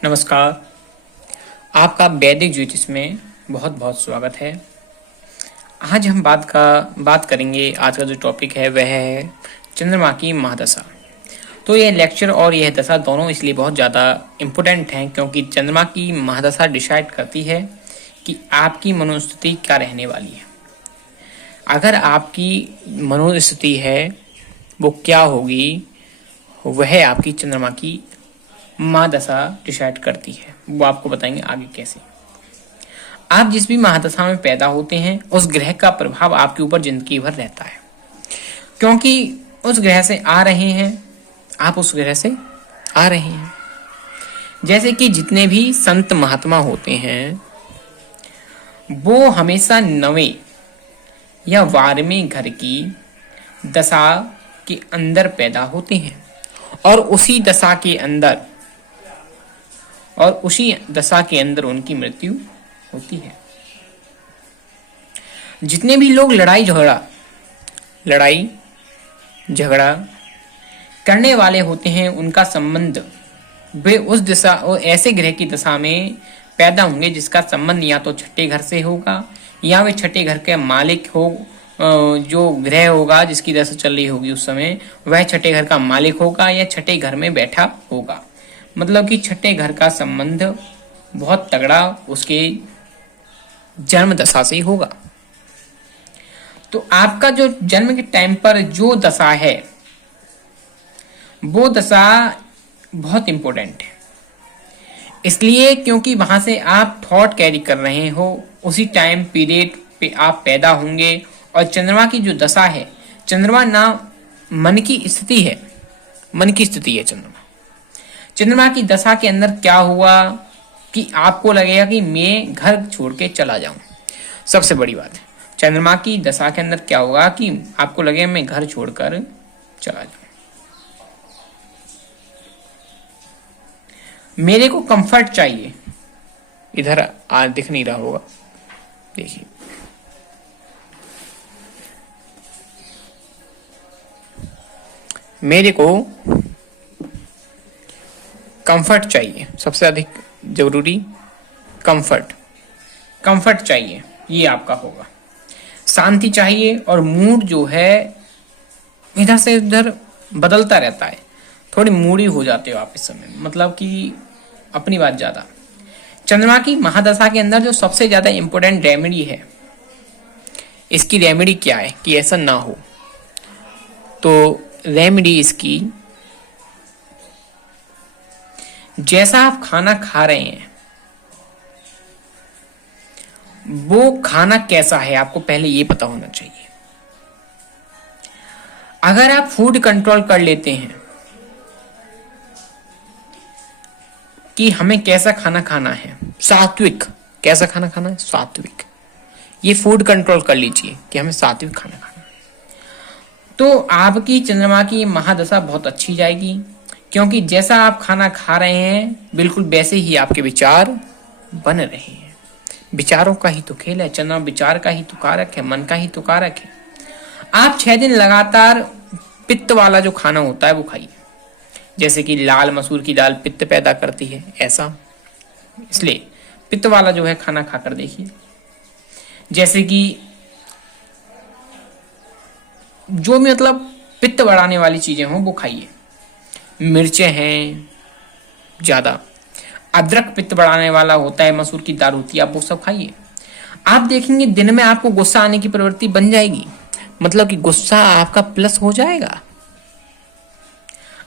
नमस्कार। आपका वैदिक ज्योतिष में बहुत बहुत स्वागत है। आज हम बात करेंगे। आज का जो टॉपिक है वह है चंद्रमा की महादशा। तो ये लेक्चर और यह दशा दोनों इसलिए बहुत ज़्यादा इम्पोर्टेंट हैं क्योंकि चंद्रमा की महादशा डिसाइड करती है कि आपकी मनोस्थिति क्या रहने वाली है। अगर आपकी मनोस्थिति है वो क्या होगी, वह आपकी चंद्रमा की महादशा डिसाइड करती है। वो आपको बताएंगे आगे कैसे। आप जिस भी महादशा में पैदा होते हैं उस ग्रह का प्रभाव आपके ऊपर जिंदगी भर रहता है, क्योंकि उस ग्रह से आ रहे हैं, आप उस ग्रह से आ रहे हैं। जैसे कि जितने भी संत महात्मा होते हैं वो हमेशा 9वें या 12वें घर की दशा के अंदर पैदा होते हैं और उसी दशा के अंदर उनकी मृत्यु होती है। जितने भी लोग लड़ाई झगड़ा करने वाले होते हैं उनका संबंध वे उस दिशा और ऐसे ग्रह की दशा में पैदा होंगे जिसका संबंध या तो छठे घर से होगा या वे छठे घर के मालिक हो। जो ग्रह होगा जिसकी दशा चल रही होगी उस समय वह छठे घर का मालिक होगा या छठे घर में बैठा होगा। मतलब कि छठे घर का संबंध बहुत तगड़ा उसके जन्म दशा से होगा। तो आपका जो जन्म के टाइम पर जो दशा है वो दशा बहुत इंपॉर्टेंट है, इसलिए क्योंकि वहां से आप थॉट कैरी कर रहे हो, उसी टाइम पीरियड पे आप पैदा होंगे। और चंद्रमा की जो दशा है, चंद्रमा ना मन की स्थिति है, मन की स्थिति है चंद्रमा की दशा के अंदर क्या हुआ कि आपको लगेगा कि मैं घर छोड़ के चला जाऊं। सबसे बड़ी बात है, चंद्रमा की दशा के अंदर क्या होगा कि आपको लगेगा मैं घर छोड़कर चला जाऊं। मेरे को कंफर्ट चाहिए। इधर आज दिख नहीं रहा होगा, देखिए मेरे को कंफर्ट चाहिए। सबसे अधिक जरूरी कंफर्ट चाहिए, ये आपका होगा। शांति चाहिए और मूड जो है इधर से उधर बदलता रहता है। थोड़ी मूडी हो जाते हो आप इस समय, मतलब कि अपनी बात ज्यादा। चंद्रमा की महादशा के अंदर जो सबसे ज्यादा इंपॉर्टेंट रेमेडी है, इसकी रेमेडी क्या है कि ऐसा ना हो, तो रेमेडी इसकी, जैसा आप खाना खा रहे हैं वो खाना कैसा है आपको पहले ये पता होना चाहिए। अगर आप फूड कंट्रोल कर लेते हैं कि हमें कैसा खाना खाना है, सात्विक, कैसा खाना खाना है, सात्विक, ये फूड कंट्रोल कर लीजिए कि हमें सात्विक खाना खाना है, तो आपकी चंद्रमा की महादशा बहुत अच्छी जाएगी। क्योंकि जैसा आप खाना खा रहे हैं बिल्कुल वैसे ही आपके विचार बन रहे हैं। विचारों का ही तो खेल है, चंद्रमा विचार का ही तो कारक है, मन का ही तो कारक है। आप 6 दिन लगातार पित्त वाला जो खाना होता है वो खाइए। जैसे कि लाल मसूर की दाल पित्त पैदा करती है, ऐसा इसलिए पित्त वाला जो है खाना खाकर देखिए। जैसे कि जो भी मतलब पित्त बढ़ाने वाली चीजें हों वो खाइए। मिर्चें हैं ज्यादा, अदरक पित्त बढ़ाने वाला होता है, मसूर की दाल होती है, आप वो सब खाइए। आप देखेंगे दिन में आपको गुस्सा आने की प्रवृत्ति बन जाएगी, मतलब कि गुस्सा आपका प्लस हो जाएगा।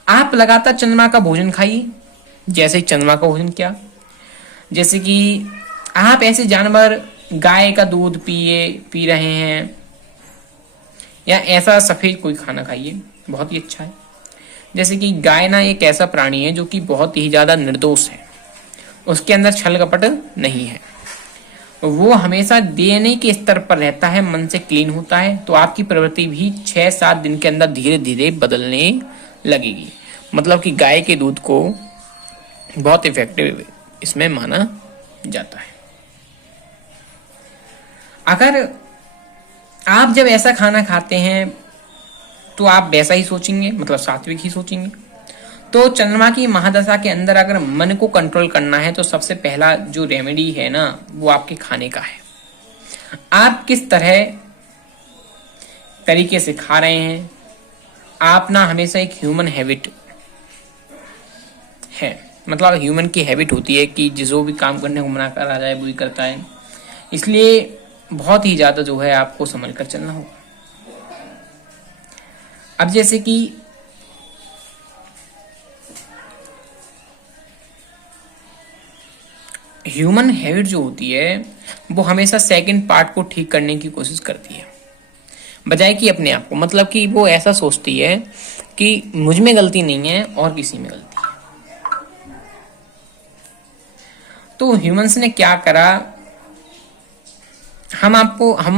आप लगातार चंद्रमा का भोजन खाइए। जैसे चंद्रमा का भोजन क्या, जैसे कि आप ऐसे जानवर गाय का दूध पी रहे हैं या ऐसा सफेद कोई खाना खाइए, बहुत ही अच्छा है। जैसे कि गाय ना एक ऐसा प्राणी है जो कि बहुत ही ज्यादा निर्दोष है, उसके अंदर छल कपट नहीं है, वो हमेशा देने के स्तर पर रहता है, मन से क्लीन होता है। तो आपकी प्रवृत्ति भी 6-7 दिन के अंदर धीरे धीरे बदलने लगेगी। मतलब कि गाय के दूध को बहुत इफेक्टिव इसमें माना जाता है। अगर आप जब ऐसा खाना खाते हैं तो आप वैसा ही सोचेंगे, मतलब सात्विक ही सोचेंगे। तो चंद्रमा की महादशा के अंदर अगर मन को कंट्रोल करना है तो सबसे पहला जो रेमेडी है ना, वो आपके खाने का है। आप किस तरीके से खा रहे हैं। आप ना हमेशा एक ह्यूमन हैबिट है, मतलब ह्यूमन की हैबिट होती है कि जो भी काम करने को मना करा जाए वही करता है। इसलिए बहुत ही ज्यादा जो है आपको संभल कर चलना होगा। अब जैसे कि ह्यूमन हैबिट जो होती है वो हमेशा सेकंड पार्ट को ठीक करने की कोशिश करती है, बजाय कि अपने आप को, मतलब कि वो ऐसा सोचती है कि मुझ में गलती नहीं है और किसी में गलती है। तो ह्यूमंस ने क्या करा, हम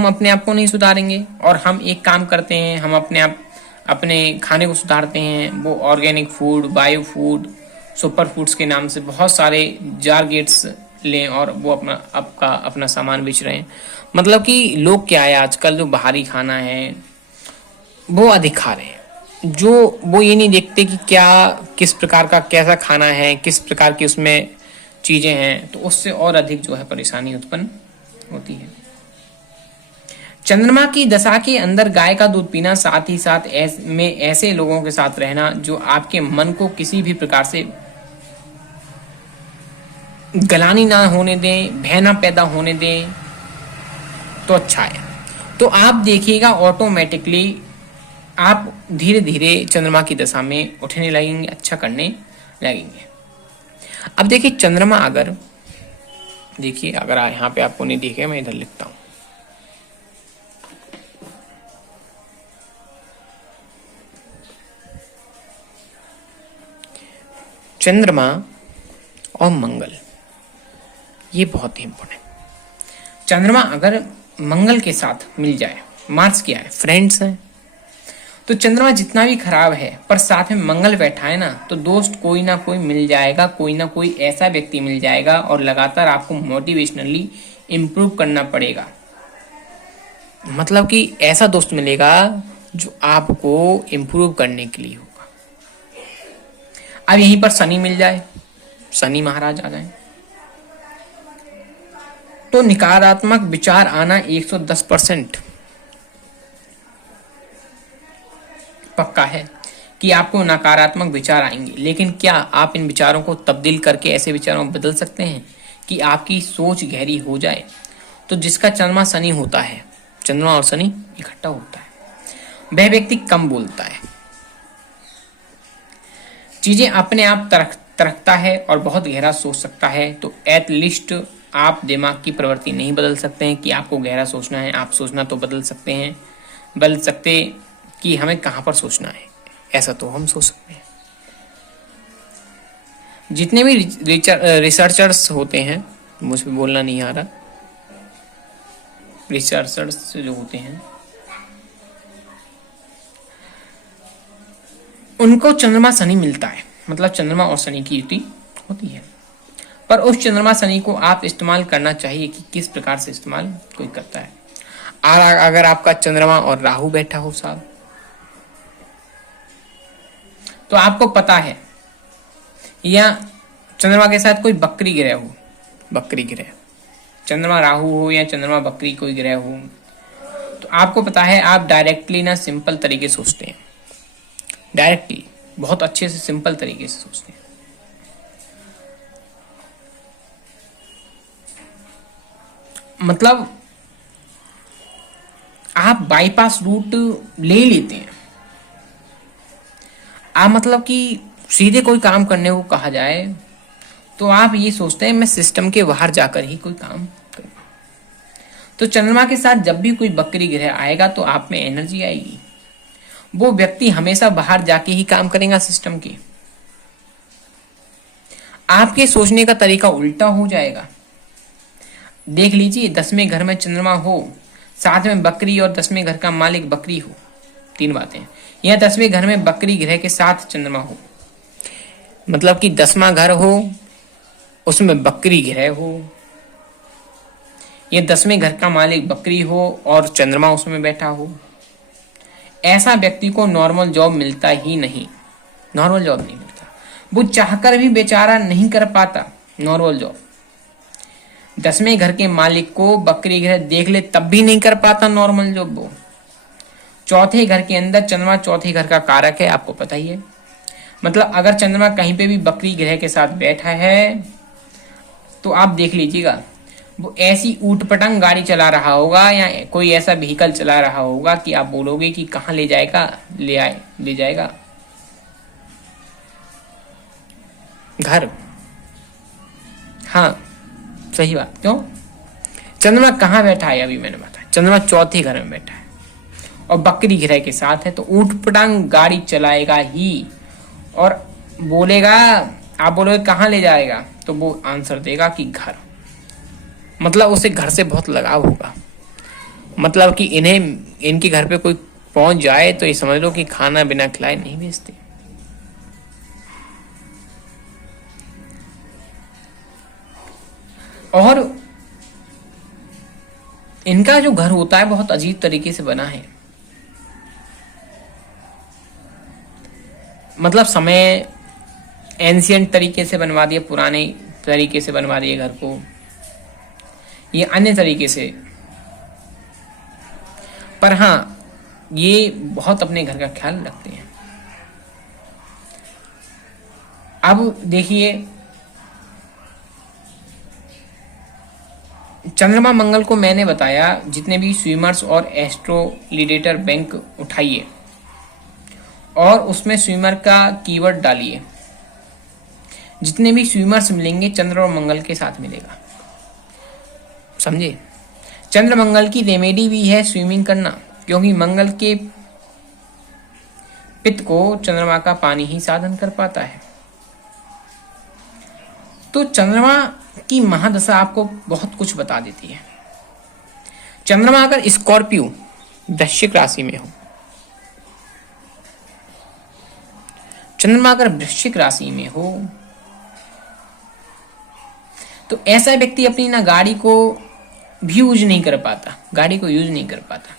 अपने आप को नहीं सुधारेंगे और हम एक काम करते हैं, हम अपने खाने को सुधारते हैं। वो organic food, bio food, super foods के नाम से बहुत सारे जार गेट्स लें और वो अपना सामान बेच रहे हैं। मतलब कि लोग क्या है आजकल, जो बाहरी खाना है वो अधिक खा रहे हैं, जो वो ये नहीं देखते कि किस प्रकार का कैसा खाना है, किस प्रकार की उसमें चीजें हैं, तो उससे और अधिक जो है परेशानी उत्पन्न होती है। चंद्रमा की दशा के अंदर गाय का दूध पीना, साथ ही साथ ऐसे लोगों के साथ रहना जो आपके मन को किसी भी प्रकार से गलानी ना होने दें, भय ना पैदा होने दें, तो अच्छा है। तो आप देखिएगा ऑटोमेटिकली आप धीरे धीरे चंद्रमा की दशा में उठने लगेंगे, अच्छा करने लगेंगे। अब देखिए चंद्रमा अगर यहाँ पे आपको नहीं दिखे, मैं इधर लिखता हूं। चंद्रमा और मंगल, ये बहुत ही इंपॉर्टेंट। चंद्रमा अगर मंगल के साथ मिल जाए, मार्स क्या है, फ्रेंड्स हैं, तो चंद्रमा जितना भी खराब है पर साथ में मंगल बैठा है ना, तो दोस्त कोई ना कोई मिल जाएगा, कोई ना कोई ऐसा व्यक्ति मिल जाएगा और लगातार आपको मोटिवेशनली इंप्रूव करना पड़ेगा। मतलब कि ऐसा दोस्त मिलेगा जो आपको इंप्रूव करने के लिए होगा। अब यहीं पर शनि मिल जाए, शनि महाराज आ जाए, तो नकारात्मक विचार आना 110% पक्का है कि आपको नकारात्मक विचार आएंगे। लेकिन क्या आप इन विचारों को तब्दील करके ऐसे विचारों में बदल सकते हैं कि आपकी सोच गहरी हो जाए? तो जिसका चंद्रमा शनि होता है, चंद्रमा और शनि इकट्ठा होता है, वह व्यक्ति कम बोलता है, चीजें अपने आप तरकता है और बहुत गहरा सोच सकता है। तो एटलीस्ट आप दिमाग की प्रवृत्ति नहीं बदल सकते हैं कि आपको गहरा सोचना है। आप सोचना तो बदल सकते कि हमें कहां पर सोचना है, ऐसा तो हम सोच सकते हैं। जितने भी रिसर्चर्स होते हैं, मुझे बोलना नहीं आ रहा, रिसर्चर्स जो होते हैं उनको चंद्रमा शनि मिलता है, मतलब चंद्रमा और शनि की युति होती है। पर उस चंद्रमा शनि को आप इस्तेमाल करना चाहिए कि किस प्रकार से इस्तेमाल कोई करता है। और अगर आपका चंद्रमा और राहु बैठा हो साथ, तो आपको पता है, या चंद्रमा के साथ कोई बकरी ग्रह, चंद्रमा राहु हो या चंद्रमा बकरी कोई ग्रह हो, तो आपको पता है आप डायरेक्टली ना सिंपल तरीके से सोचते हैं, डायरेक्टली बहुत अच्छे से सिंपल तरीके से सोचते हैं। मतलब आप बाईपास रूट ले लेते हैं। आप मतलब कि सीधे कोई काम करने को कहा जाए तो आप ये सोचते हैं मैं सिस्टम के बाहर जाकर ही कोई काम करूं। तो चंद्रमा के साथ जब भी कोई बकरी ग्रह आएगा तो आप में एनर्जी आएगी। वो व्यक्ति हमेशा बाहर जाके ही काम करेगा सिस्टम के। आपके सोचने का तरीका उल्टा हो जाएगा। देख लीजिए, 10वें घर में चंद्रमा हो, साथ में बकरी और 10वें घर का मालिक बकरी हो, तीन बातें। या 10वें घर में बकरी ग्रह के साथ चंद्रमा हो, मतलब कि 10वां घर हो उसमें बकरी ग्रह हो, या 10वें घर का मालिक बकरी हो और चंद्रमा उसमें बैठा हो, ऐसा व्यक्ति को नॉर्मल जॉब मिलता ही नहीं, नॉर्मल जॉब नहीं मिलता। वो चाहकर भी बेचारा नहीं कर पाता नॉर्मल जॉब। 10वें घर के मालिक को बकरी ग्रह देख ले तब भी नहीं कर पाता नॉर्मल जॉब वो। चौथे घर के अंदर चंद्रमा चौथे घर का कारक है, आपको पता ही है। मतलब अगर चंद्रमा कहीं पे भी बकरी ग्रह के साथ बैठा है तो आप देख लीजिएगा, वो ऐसी ऊट पटंग गाड़ी चला रहा होगा या कोई ऐसा व्हीकल चला रहा होगा कि आप बोलोगे कि कहाँ ले जाएगा, ले जाएगा घर। हाँ सही बात। क्यों? चंद्रमा कहाँ बैठा है? अभी मैंने बताया चंद्रमा चौथे घर में बैठा है और बकरी ग्रह के साथ है, तो ऊट पटांग गाड़ी चलाएगा ही। और बोलेगा, आप बोलोगे कहाँ ले जाएगा, तो वो आंसर देगा कि घर। मतलब उसे घर से बहुत लगाव होगा। मतलब कि इनके घर पे कोई पहुंच जाए तो ये समझ लो कि खाना बिना खिलाए नहीं भेजते। और इनका जो घर होता है बहुत अजीब तरीके से बना है। मतलब समय एंशियंट तरीके से बनवा दिया, पुराने तरीके से बनवा दिया घर को, ये अन्य तरीके से। पर हाँ, ये बहुत अपने घर का ख्याल रखते हैं। अब देखिए, चंद्रमा मंगल को मैंने बताया जितने भी स्विमर्स और एस्ट्रोलिडेटर बैंक उठाइए और उसमें स्विमर का कीवर्ड डालिए। जितने भी स्विमर्स मिलेंगे चंद्र और मंगल के साथ मिलेगा, समझे। चंद्र मंगल की रेमेडी भी है स्विमिंग करना, क्योंकि मंगल के पित्त को चंद्रमा का पानी ही साधन कर पाता है। तो चंद्रमा की महादशा आपको बहुत कुछ बता देती है। चंद्रमा अगर स्कॉर्पियो वृश्चिक राशि में हो, चंद्रमा अगर वृश्चिक राशि में हो, तो ऐसा व्यक्ति अपनी ना गाड़ी को भी यूज नहीं कर पाता, गाड़ी को यूज नहीं कर पाता,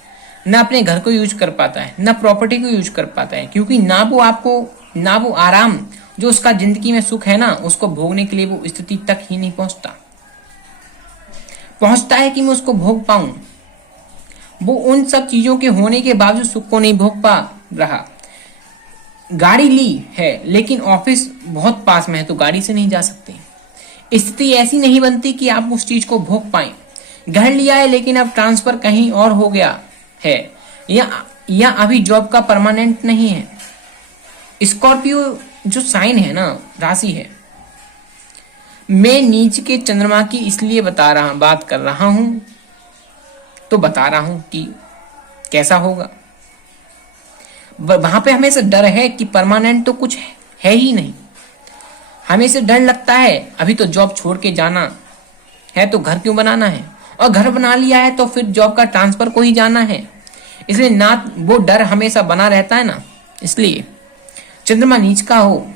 ना अपने घर को यूज कर पाता है, ना प्रॉपर्टी को यूज कर पाता है। क्योंकि ना वो आराम जो उसका जिंदगी में सुख है ना, उसको भोगने के लिए वो स्थिति तक ही नहीं पहुंचता है कि मैं उसको भोग पाऊं। वो उन सब चीजों के होने के बावजूद सुख को नहीं भोग पा रहा। गाड़ी ली है लेकिन ऑफिस बहुत पास में है तो गाड़ी से नहीं जा सकते। स्थिति ऐसी नहीं बनती कि आप उस चीज को भोग पाएं। घर लिया है लेकिन अब ट्रांसफर कहीं और हो गया है, या अभी जॉब का परमानेंट नहीं है। स्कॉर्पियो जो साइन है ना, राशि है, मैं नीच के चंद्रमा की इसलिए बात कर रहा हूं, तो बता रहा हूं कि कैसा होगा। वहां पे हमें से डर है कि परमानेंट तो कुछ है ही नहीं। हमें से डर लगता है अभी तो जॉब छोड़ के जाना है तो घर क्यों बनाना है, और घर बना लिया है तो फिर जॉब का ट्रांसफर को ही जाना है। इसलिए ना वो डर हमेशा बना रहता है ना। इसलिए चंद्रमा नीच का हो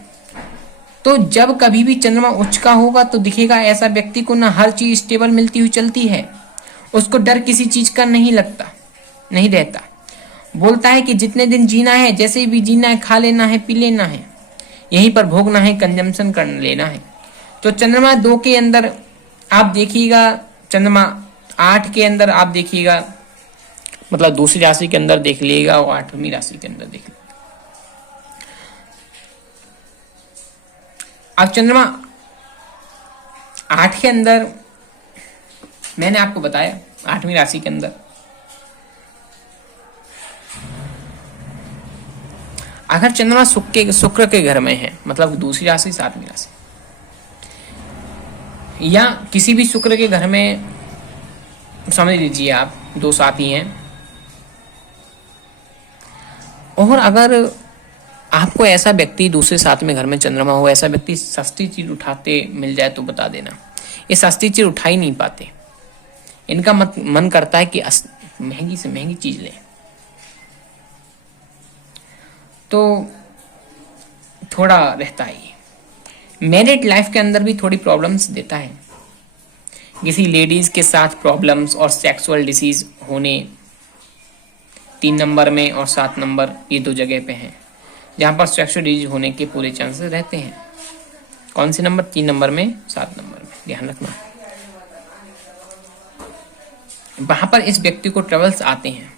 तो जब कभी भी चंद्रमा उच्च का होगा तो दिखेगा ऐसा व्यक्ति को ना हर चीज स्टेबल मिलती हुई चलती है, उसको डर किसी चीज का नहीं रहता। बोलता है कि जितने दिन जीना है, जैसे भी जीना है, खा लेना है, पी लेना है, यहीं पर भोगना है, कंजम्पशन कर लेना है। तो चंद्रमा 2 के अंदर आप देखिएगा, चंद्रमा 8 के अंदर आप देखिएगा, मतलब दूसरी राशि के अंदर देख लीजिएगा और 8वीं राशि के अंदर देख लीजिएगा। अब चंद्रमा 8 के अंदर मैंने आपको बताया 8वीं राशि के अंदर अगर चंद्रमा शुक्र के घर में है, मतलब दूसरी राशि 7वीं राशि, या किसी भी शुक्र के घर में, समझ लीजिए आप 2 साथी हैं, और अगर आपको ऐसा व्यक्ति दूसरे साथ में घर में चंद्रमा हो, ऐसा व्यक्ति सस्ती चीज उठाते मिल जाए तो बता देना। ये सस्ती चीज उठा ही नहीं पाते, इनका मन करता है कि महंगी से महंगी चीज लें। तो थोड़ा रहता है ये। मैरिड लाइफ के अंदर भी थोड़ी प्रॉब्लम्स देता है। किसी लेडीज के साथ प्रॉब्लम्स और सेक्सुअल डिसीज होने 3 नंबर में और 7 नंबर, ये 2 जगह पे हैं जहां पर सेक्सुअल डिजीज होने के पूरे चांसेस रहते हैं। कौन से नंबर? 3 नंबर में, 7 नंबर में, ध्यान रखना। वहां पर इस व्यक्ति को ट्रबल्स आते हैं,